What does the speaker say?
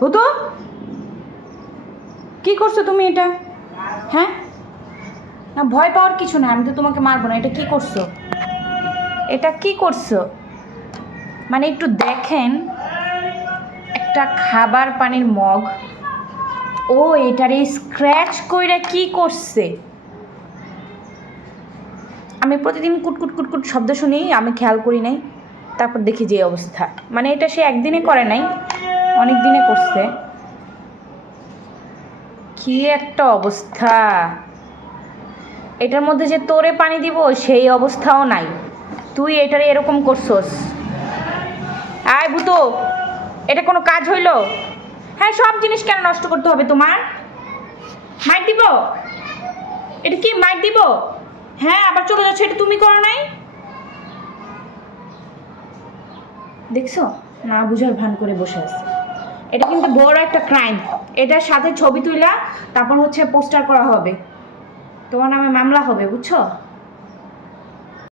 হুতো কি করছ তুমি এটা? হ্যাঁ? না, ভয় পাওয়ার কিছু না আমি তো তোমাকে মারবো না, এটা কি করছ? এটা কি করছ? মানে একটু দেখেন, একটা খাবার পানির মগ। ও, এটারে স্ক্র্যাচ কইরা কি করছে? আমি প্রতিদিন কুটকুট কুটকুট শব্দ শুনি, আমি খেয়াল করি নাই, তারপর দেখি যে অবস্থা। মানে এটা সে একদিনে করে নাই অনেক দিনে করছে। কি একটা অবস্থা। এটার মধ্যে যে তোরে পানি দিব, সেই অবস্থাও নাই। তুই এটারে এরকম করছস। আয় ভূতো, এটা কোনো কাজ হইল? হ্যাঁ সব জিনিস কেন নষ্ট করতে হবে তোমার? মাইক দিব? এটা কি, মাইক দিব? হ্যাঁ আবার চলে যাচ্ছে, এটা তুমি করো নাই? দেখছ? না বুঝার ভান করে বসে আছে। এটা কিন্তু বড় একটা ক্রাইম এটার সাথে ছবি তুইলা, তারপর হচ্ছে পোস্টার করা হবে। তোমার নামে মামলা হবে, বুঝছ?